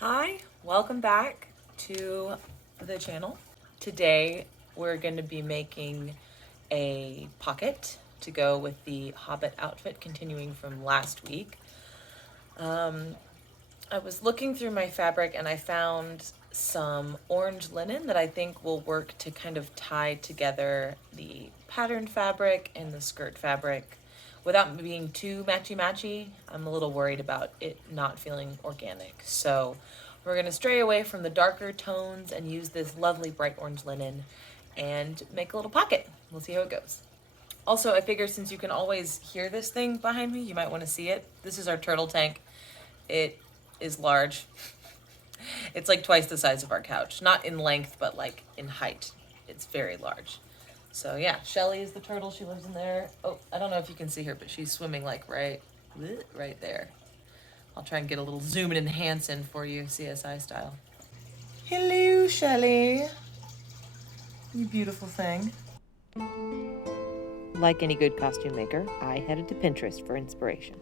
Hi, welcome back to the channel. Today we're going to be making a pocket to go with the Hobbit outfit, continuing from last week. I was looking through my fabric and I found some orange linen that I think will work to kind of tie together the patterned fabric and the skirt fabric without being too matchy-matchy. I'm a little worried about it not feeling organic. So we're going to stray away from the darker tones and use this lovely bright orange linen and make a little pocket. We'll see how it goes. Also, I figure since you can always hear this thing behind me, you might want to see it. This is our turtle tank. It is large. It's like twice the size of our couch. Not in length, but like in height. It's very large. So yeah, Shelly is the turtle. She lives in there. Oh, I don't know if you can see her, but she's swimming like right there. I'll try and get a little zoom and enhance in for you, CSI style. Hello, Shelly. You beautiful thing. Like any good costume maker, I headed to Pinterest for inspiration.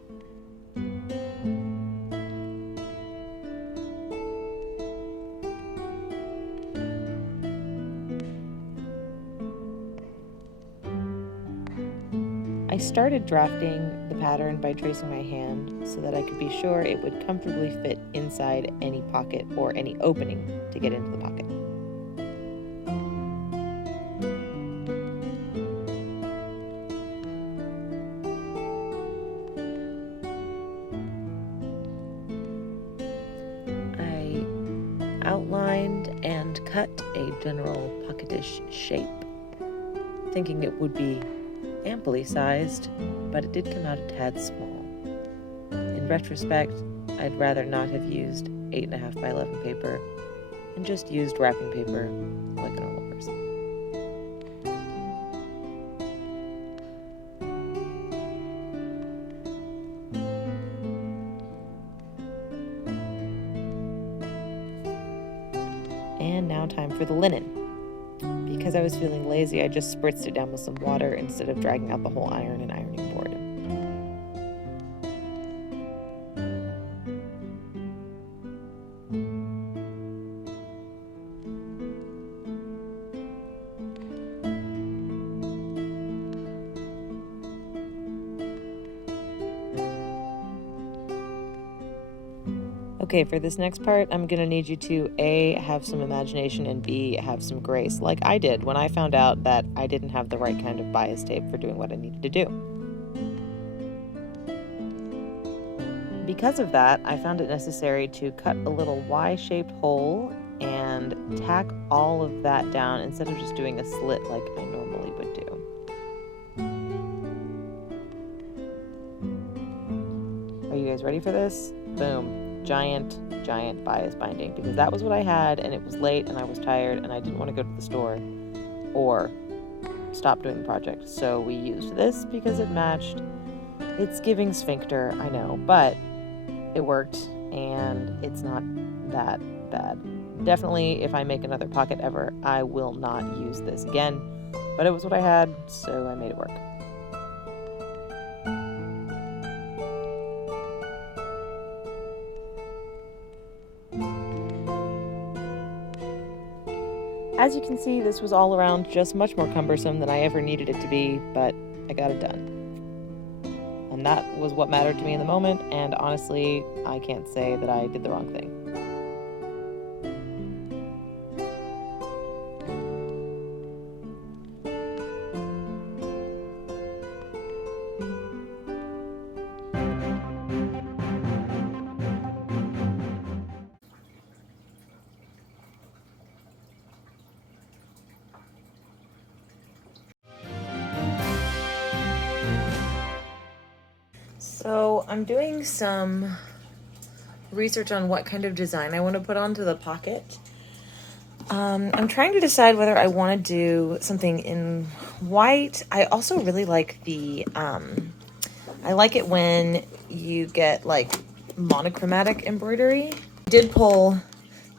I started drafting the pattern by tracing my hand so that I could be sure it would comfortably fit inside any pocket or any opening to get into the pocket. I outlined and cut a general pocketish shape, thinking it would be amply sized, but it did come out a tad small. In retrospect, I'd rather not have used 8.5 by 11 paper and just used wrapping paper like a normal person. And now time for the linen. Because I was feeling lazy, I just spritzed it down with some water instead of dragging out the whole iron and ironing board. Okay, for this next part, I'm going to need you to A, have some imagination, and B, have some grace, like I did when I found out that I didn't have the right kind of bias tape for doing what I needed to do. Because of that, I found it necessary to cut a little Y-shaped hole and tack all of that down instead of just doing a slit like I normally would do. Are you guys ready for this? Boom. Giant bias binding, because that was what I had and it was late and I was tired and I didn't want to go to the store or stop doing the project. So we used this because it matched. It's giving sphincter, I know, but it worked and it's not that bad. Definitely, if I make another pocket ever, I will not use this again, but it was what I had, so I made it work. As you can see, this was all around just much more cumbersome than I ever needed it to be, but I got it done. And that was what mattered to me in the moment, and honestly, I can't say that I did the wrong thing. So I'm doing some research on what kind of design I want to put onto the pocket. I'm trying to decide whether I want to do something in white. I also really like I like it when you get like monochromatic embroidery. I did pull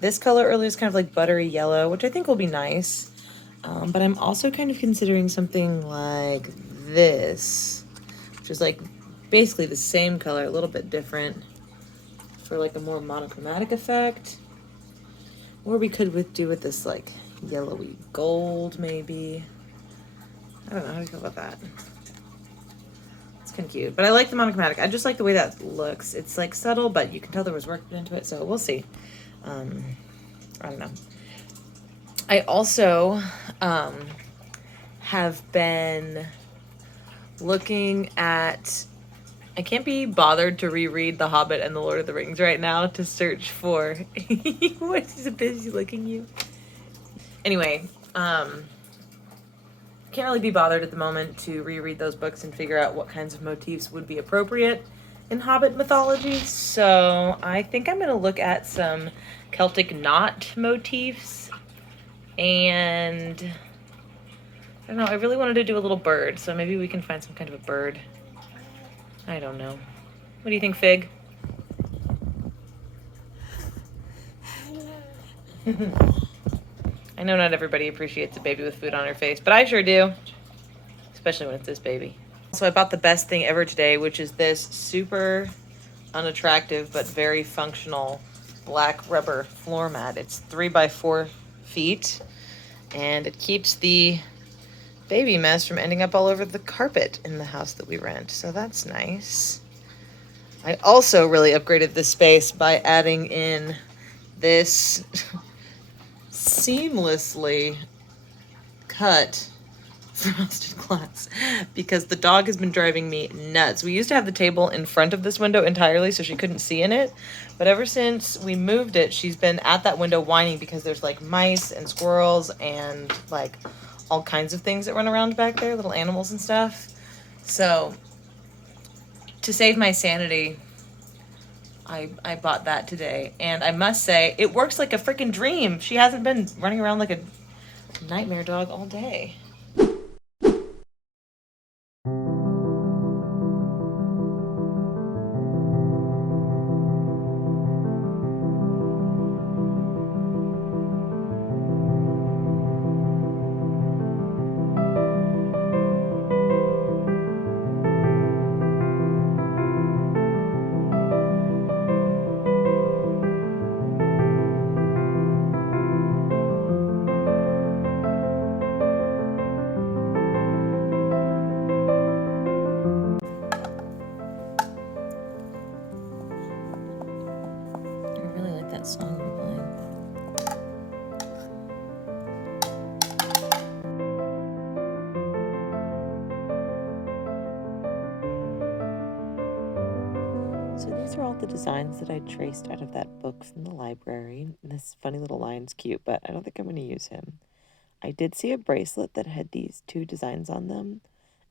this color earlier. It's kind of like buttery yellow, which I think will be nice. But I'm also kind of considering something like this, which is like basically the same color, a little bit different. for like a more monochromatic effect. Or we could do with this like yellowy gold maybe. I don't know, how do you feel about that? It's kind of cute, but I like the monochromatic. I just like the way that looks. It's like subtle, but you can tell there was work put into it, so we'll see. I don't know. I also have been looking at, I can't be bothered to reread The Hobbit and The Lord of the Rings right now to search for what is busy looking you. Anyway, can't really be bothered at the moment to reread those books and figure out what kinds of motifs would be appropriate in Hobbit mythology. So I think I'm going to look at some Celtic knot motifs, and I don't know, I really wanted to do a little bird, so maybe we can find some kind of a bird. I don't know. What do you think, Fig? I know not everybody appreciates a baby with food on her face, but I sure do. Especially when it's this baby. So I bought the best thing ever today, which is this super unattractive but very functional black rubber floor mat. It's 3 by 4 feet, and it keeps the baby mess from ending up all over the carpet in the house that we rent. So that's nice. I also really upgraded this space by adding in this seamlessly cut frosted glass because the dog has been driving me nuts. We used to have the table in front of this window entirely so she couldn't see in it, but ever since we moved it, she's been at that window whining because there's like mice and squirrels and like all kinds of things that run around back there, little animals and stuff. So to save my sanity, I bought that today, and I must say it works like a freaking dream. She hasn't been running around like a nightmare dog all day. Song we're playing. So these are all the designs that I traced out of that book from the library. And this funny little lion's cute, but I don't think I'm going to use him. I did see a bracelet that had these 2 designs on them,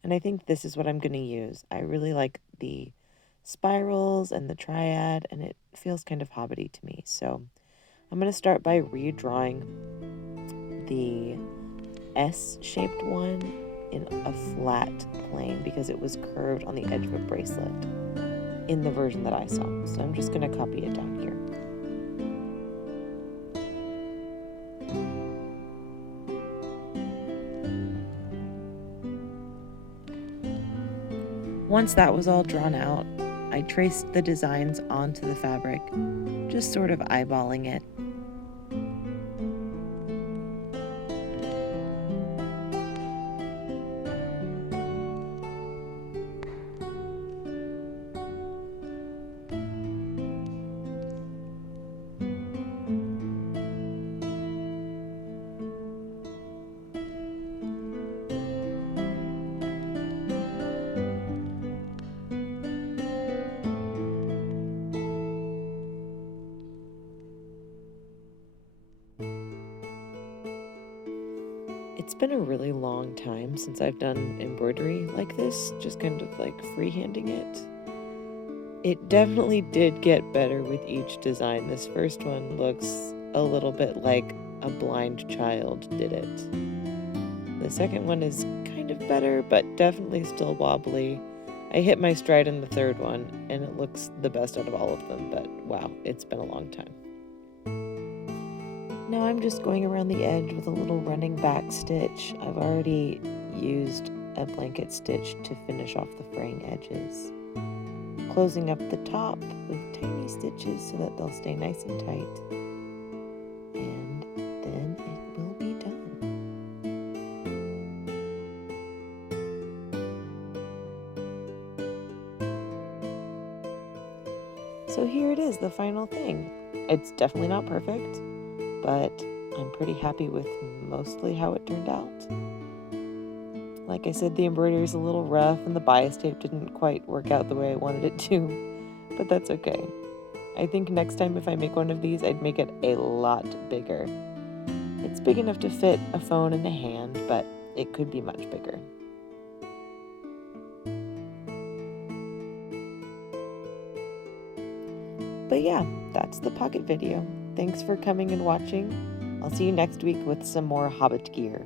and I think this is what I'm going to use. I really like the spirals and the triad, and it feels kind of hobbity to me. So I'm going to start by redrawing the S-shaped one in a flat plane because it was curved on the edge of a bracelet in the version that I saw. So I'm just going to copy it down here. Once that was all drawn out, I traced the designs onto the fabric, just sort of eyeballing it. It's been a really long time since I've done embroidery like this, just kind of like freehanding it. It definitely did get better with each design. This first one looks a little bit like a blind child did it. The second one is kind of better, but definitely still wobbly. I hit my stride in the third one, and it looks the best out of all of them, but wow, it's been a long time. Now I'm just going around the edge with a little running back stitch. I've already used a blanket stitch to finish off the fraying edges. closing up the top with tiny stitches so that they'll stay nice and tight. And then it will be done. So here it is, the final thing. It's definitely not perfect, but I'm pretty happy with mostly how it turned out. Like I said, the embroidery is a little rough and the bias tape didn't quite work out the way I wanted it to, but that's okay. I think next time if I make one of these, I'd make it a lot bigger. It's big enough to fit a phone in a hand, but it could be much bigger. But yeah, that's the pocket video. Thanks for coming and watching. I'll see you next week with some more Hobbit gear.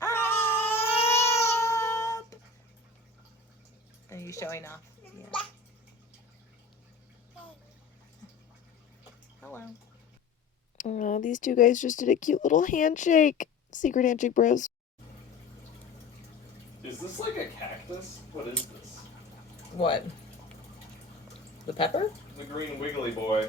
Up! Are you showing off? Yeah. Hello. These two guys just did a cute little handshake. Secret handshake, bros. Is this like a cactus? What is this? What? The pepper? The green wiggly boy.